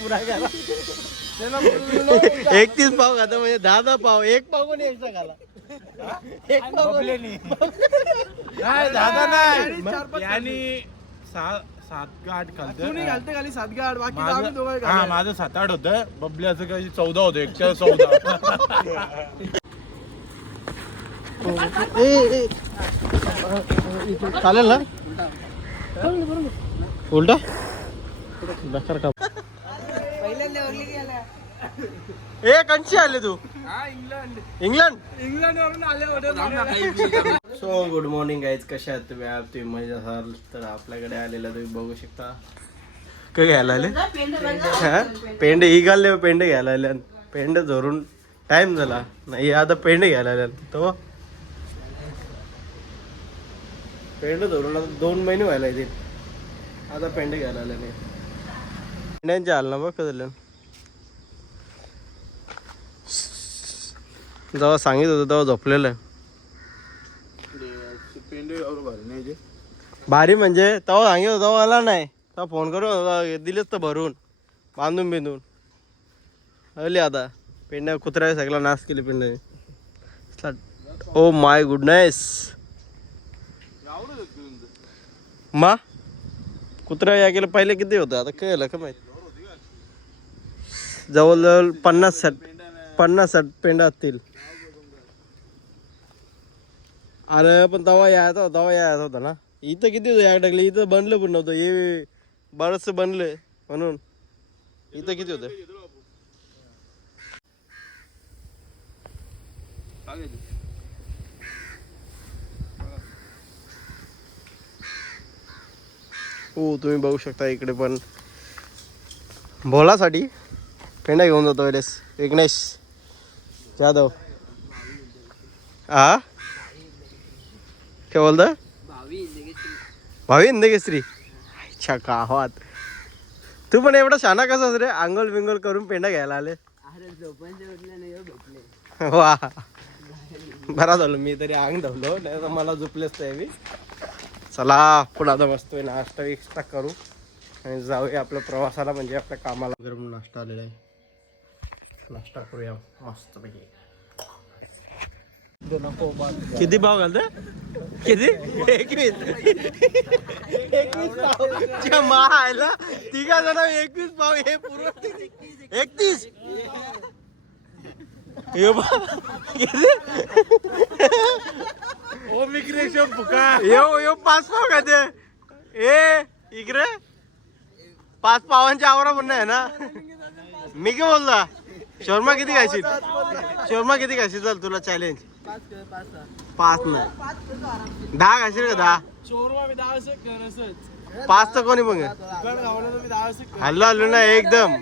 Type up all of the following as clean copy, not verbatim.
पुरा करा 31 पाव खाता म्हणजे 10 पाव. एक पाव कोणी एक्स्ट्रा खाला. एक पाव नाही दादा नाही आणि 7 का 8 खालत तुम्ही घालते खाली 7 का 8 बाकी आम्ही दोघं हा माझं 7-8 होतं. बबल्याचं काही 14 होतं. एकट्या 14. चालेल ना उलटा बेकार का ए कंची आले तू इंग्लंड वरून आले होते. So good morning guys. कशा आहात तुम्ही? तुम्ही मजा असाल तर आपल्याकडे आलेला तुम्ही बघू शकता. काय घ्यायला आले? पेंडे ही घालले. पेंडे घ्यायला आले. पेंडे धरून टाइम झाला नाही आता पेंडे घ्यायला आले. तो पेंडे धरून आता 2 महिने व्हायला येतील. आता पेंडे घ्यायला आले नाही. पेंड्यांचे हाल ना बघ कसं जेव्हा सांगितलं होतं तेव्हा झोपलेलं. भारी म्हणजे तेव्हा सांगितलं होतं तेव्हा आला नाही. तेव्हा फोन करून दिलेच तर भरून बांधून बिंदून आली. आता पेंड्या कुत्र्या सगळा नाश केली पेंड्या. Oh my goodness. मा कुत्रा या केलं पहिले किती होतं आता कळलं का माहिती. जवळजवळ 50-60 पेंडा असतील. अरे पण तवा यायचा होता ना. इथं किती होतं याक टाकले. इथं बनलं पण नव्हतं. हे बरंच बनलं म्हणून इथं किती होतं. हो तुम्ही बघू शकता इकडे पण भोलासाठी पेंडा घेऊन जातो वेळेस विघ्नेश जाधव. हा काय बोलतं? भावी इंदकेसरी. अच्छा गावात तू पण एवढा शाना कसाच रे. आंघोळ बिंगोळ करून पेंडा घ्यायला आले. वा बरा झालो मी तरी अंग धवलो नाही तर मला झोपलेच नाही मी. चला आपण आता मस्त नाश्ता एक्स्ट्रा करू आणि जाऊया आपल्या प्रवासाला म्हणजे आपल्या कामाला. गरम नाश्ता आलेला आहे. नाश्ता करूया मस्त पैकी. किती पाव घालते? किती? 21 पाव मायला. तिघा जण 21 पाव. हे पूर्ण 31 ओमिग्रेशन फुका यो 5 पाव खाते. ए इकडे 5 पावांच्या आवरा पण नाही ना. मी काय बोलला शर्मा किती खायची? शर्मा किती खायची? चल तुला चॅलेंज. 5 नाही 10 खायची का? 10 5 तर कोणी पण हल्लो हल्लो ना एकदम.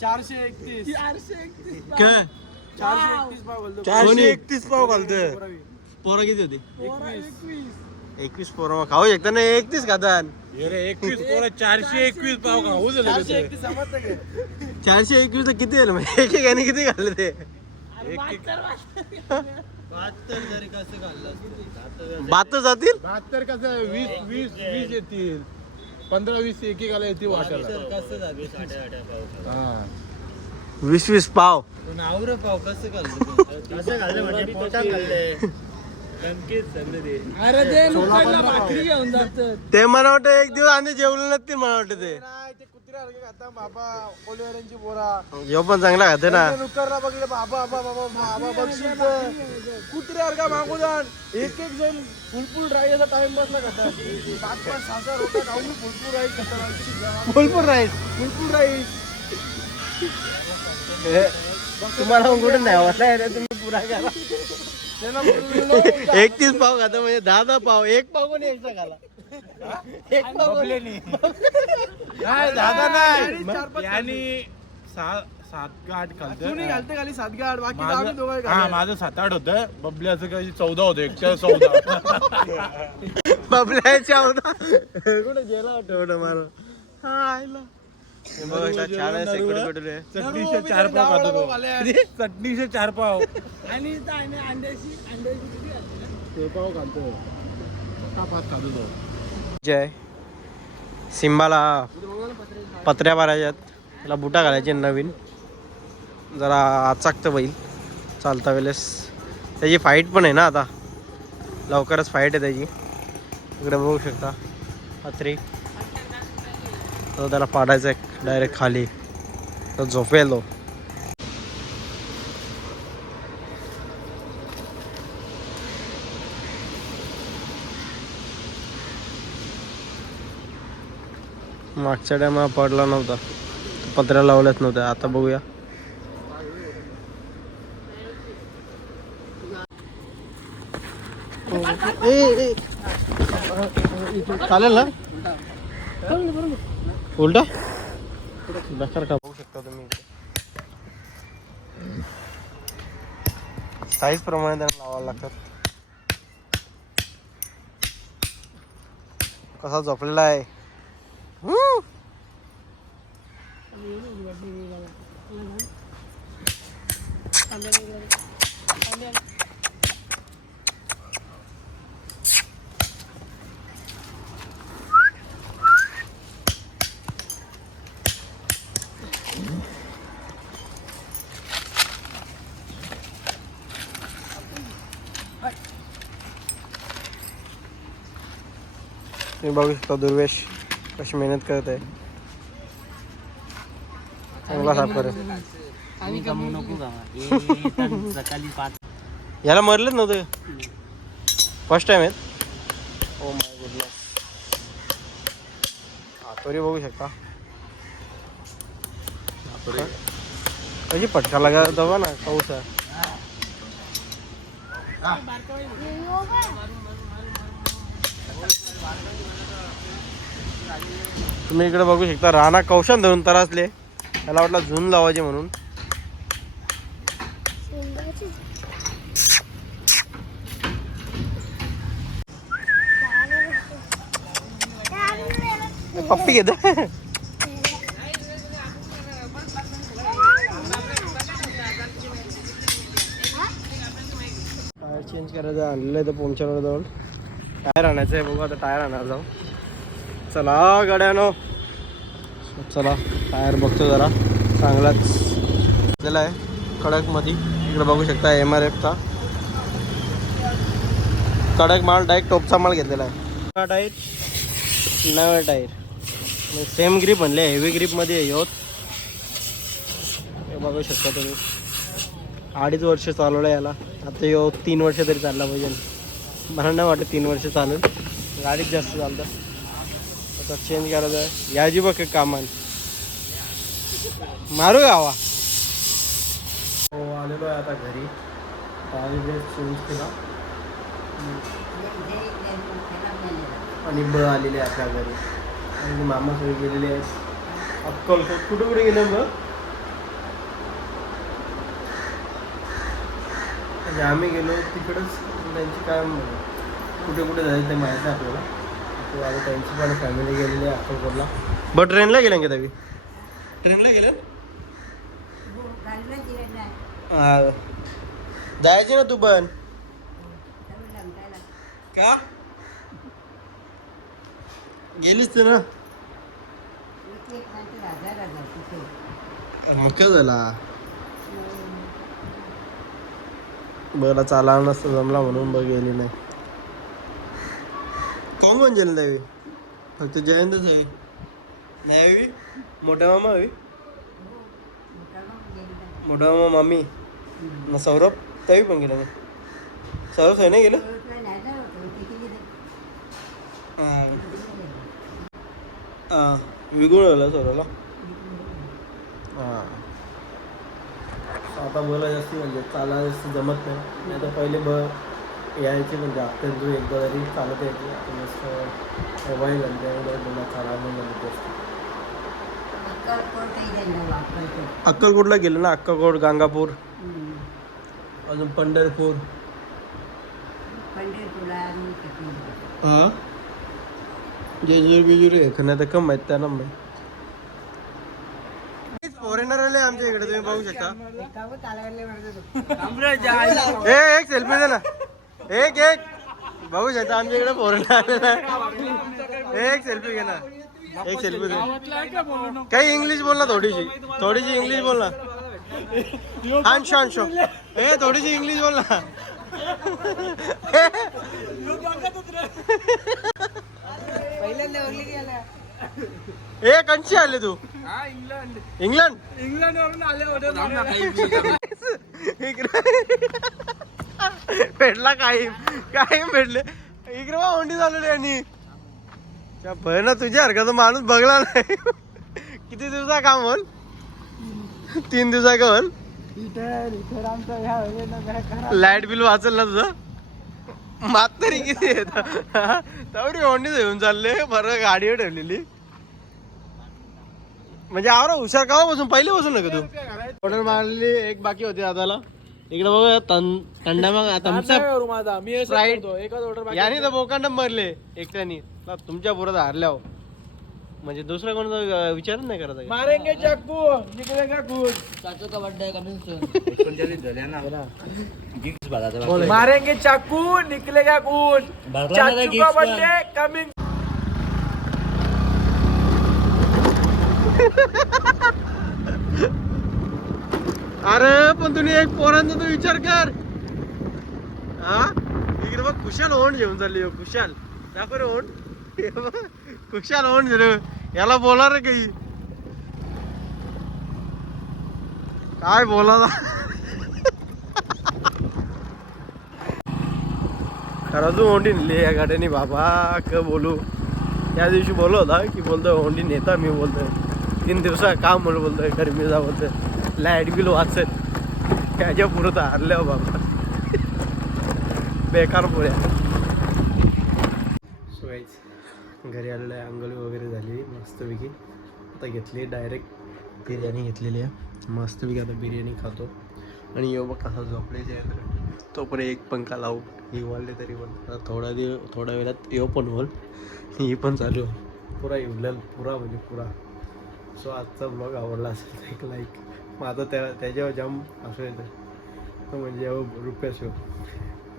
431 पाव घालतं. पोरं किती होती? 21 पोरं खाऊ शकता ना. 31 खातात. 421 पाव खाऊ झाले. 421 तर किती झालं म्हणजे एकेकाने किती घाललं ते? 72 जातील. 72 कसं 20 येतील. 15-20 एकेकाला येतील वाटायला. 20 पाव. पाव कसं घाललं म्हणजे पोटात घाललंय. भाकरी घेऊन जात ते मला वाटतं एक दिवस आणि जेवलं नसतील मला वाटतं ते. बाबा कोलेवाल्यांची पोरा जेव पण चांगला खाते ना. नुकरला बघले बाबा बघशील कुत्र्यावर का मागू जाण. एक जण फुलफुल राईचा टाइम बसला खातात. 5-5-6 रोटा खाऊन फुलफुल राईस खातात. फुलपूर राईस. फुलफुल राईस तुम्हाला कुठे नाही वाटलं तुम्ही पुरा करा. 31 पाव खाता म्हणजे 10 पाव. एक पाव कोणी एक्स्ट्रा खाला. एक पाव नाही दादा नाही आणि 7 का 8 खालत. तुम्ही घालते खाली 7 का 8 बाकी आम्ही दोघं हा माझं 7-8 होतं. बबल्याचं काही 14 होतं. एकट्या 14. बबल्याच्या कुठे गेला वाटतं मला. हा आयला छान आहे. चटणीचे 4 पाव खातो तो. चटणीचे 4 पाव आणि अंड्याची ते पाव खातो. 5 खातो तो. जय सिम्बाला पत्र्या मारायच्यात, त्याला बुटा घालायचे नवीन, जरा आचाकतं बैल चालता वेळेस. त्याची फाईट पण आहे ना आता, लवकरच फाईट आहे त्याची. इकडे बघू शकता पत्री, तो त्याला पाडायचं आहे डायरेक्ट खाली, तो झोपेल तो. मागच्या टायमा पडला नव्हता, पत्र्या लावल्याच नव्हत्या. आता बघूया. चालेल ना उलटा बेकार का. बघू शकता तुम्ही साईज प्रमाणे त्यांना लावावं लागतात. कसा झोपलेला आहे. तुम्ही बघू शकता दुर्वेश कशी मेहनत करत आहे. चांगला साफ करे. याला मरलेच नव्हतं, फर्स्ट टाइम आहेत. Oh my goodness. हातोरी बघू शकता कशी पटका लागा दवा ना पाऊस आहे. तुम्ही इकडे बघू शकता राणा कौशन धरून तरासले, त्याला वाटलं झून लावायचे म्हणून. पप्पी घेत टायर चेंज करायचं आणलेलं आहे तर पंक्चर जवळ. टायर आणायचं आहे, बघू आता टायर आणायला जाऊ. चला गाड्यानो, चला टायर बघतो जरा चांगलाच दिला आहे कडक मध्ये. इकडे बघू शकता MRFचा कडक माल, डायरेक्ट टॉपचा माल घेतलेला आहे. टायर नवे टायर सेम ग्रीप म्हणले, हेवी ग्रीपमध्ये आहे. हे बघू शकता तुम्ही, 2.5 वर्ष चालवलं याला. आता यो 3 वर्ष तरी चालला पाहिजे. मला नाही वाटत 3 वर्ष चालेल, गाडीत जास्त चालतं. आता चेंज करायचं आहे. याची बघ कामान मारू गावा. हो आलेलो आहे आता घरी. टायर चेंज केला आणि आलेले आहे आपल्या घरी. आणि मामा सगळे गेलेले आहेत अक्कलकोट. कुठे कुठे गेले मग? म्हणजे आम्ही गेलो तिकडंच, त्यांची काय कुठे कुठे जायचं ते माहीत आहे आपल्याला. आता त्यांची पण फॅमिली गेलेली आहे अक्कलकोटला. बट ट्रेनला गेले का तुम्ही? ट्रेनला गेले? हा जायचे ना तू पण. का गेलीच ना? काय झाला बघला, चाला नसतं जमला म्हणून बघ गेली नाही. कोण कोण गेलं त्यावेळी? फक्त जयंतच आहे. नाही हवी मोठा मामा हवी, मोठा मामा मामी ना सौरभ त्यावेळी पण गेलं नाही. सौरभ नाही गेलं. हां विगुण आला सौरभला. हां आता बोला जास्त म्हणजे चाला जास्त जमत नाही तर पहिले यायचे म्हणजे अत्यंत एकदा तरी चालत यायचे. आता मस्त मोबाईल आणि त्यामुळे मला चालायला नाही जमत जास्त. अक्कलकोटला गेलो ना, अक्कलकोट, गाणगापूर, अजून पंढरपूर. हां जेजूर बिजूर आहे खरं तर कम आहेत त्यांना. फॉरेनर आले आमच्या इकडे, तुम्ही बघू शकता. एक सेल्फी दे ना, एक बघू शकता आमच्या इकडे फॉरेनर आलेला आहे. एक सेल्फी घे ना. एक सेल्फी दे. गावातला आहे का बोलू नको. काही इंग्लिश बोल ना, थोडीशी इंग्लिश बोल ना. हांशो ए थोडीशी इंग्लिश बोल ना. ए कंची आले तू? हा इंग्लंड इंग्लंड वरून आले होते. भेटला काही भेटले इकडे बा ओंडी झालेली आणि ना तुझ्या हरकत माणूस बघला नाही. किती दिवसा काम होल? 3 दिवसा का होल? लाईट बिल वाचल ना तुझं? मात तरी किती येत तेवढी ओंडीच येऊन चालले. बरं गाडीवर ठेवलेली म्हणजे आवर हुशार कावापासून पहिले बसून नका तू. ऑर्डर मारलेली एक बाकी होती दादाला. इकडे बघा थंडा मग माझा मी एकच ऑर्डर याने तर बोकांड मरले एकट्यानी. तुमच्या पुरात हारल्या म्हणजे दुसरा कोण विचार नाही करत. मारेंगे चाकू निकलेगा खून. चाचू का बर्थडे कमिंग सून. मारेंगे चाकू निकलेगा खून. चाचू का बर्थडे कमिंग. अरे पण तुम्ही एक पोरांचा तो विचार कर. हा इकडे बघ खुशाल ओंड घेऊन चालली हो. खुशाल दाखव रे ओंड. खुशाल ओंड रे. याला बोला रे काही काय बोला. खरंच ओंडी नेली या गाड्याने बाबा. क बोलू त्या दिवशी बोललो होता की बोलतोय ओंडी नेता. मी बोलतोय 3 दिवसा काम म्हणून बोलतोय गरमी जा बोलतोय. लाईट बिल वाचत त्याच्या पुरं हारल्या बाबा. बेकार पुऱ्या. सो गाईज घरी आलेलं आहे. अंघोळी वगैरे झाली मस्तपैकी. आता घेतली डायरेक्ट बिर्याणी घेतलेली आहे मस्तपैकी. आता बिर्याणी खातो आणि येऊ बघ कसा झोपलेचे आहे. तोपर्यंत एक पंखा लावू. ही वाढले तरी पण थोड्या वेळात येऊ पण होल. ही पण चालू पुरा येऊल पुरा म्हणजे पुरा. सो आजचा ब्लॉग आवडला असेल एक लाईक. मग आता त्याच्यावर जाम असं येतं तो म्हणजे रुपया शो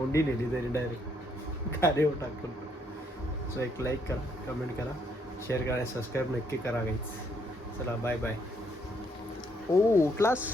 ओंडी नेली तरी डायरेक्ट गाडीवर टाकून. सो एक लाईक करा, कमेंट करा, शेअर करा, सबस्क्राईब नक्की करा गाईज. चला बाय बाय. ओ क्लास.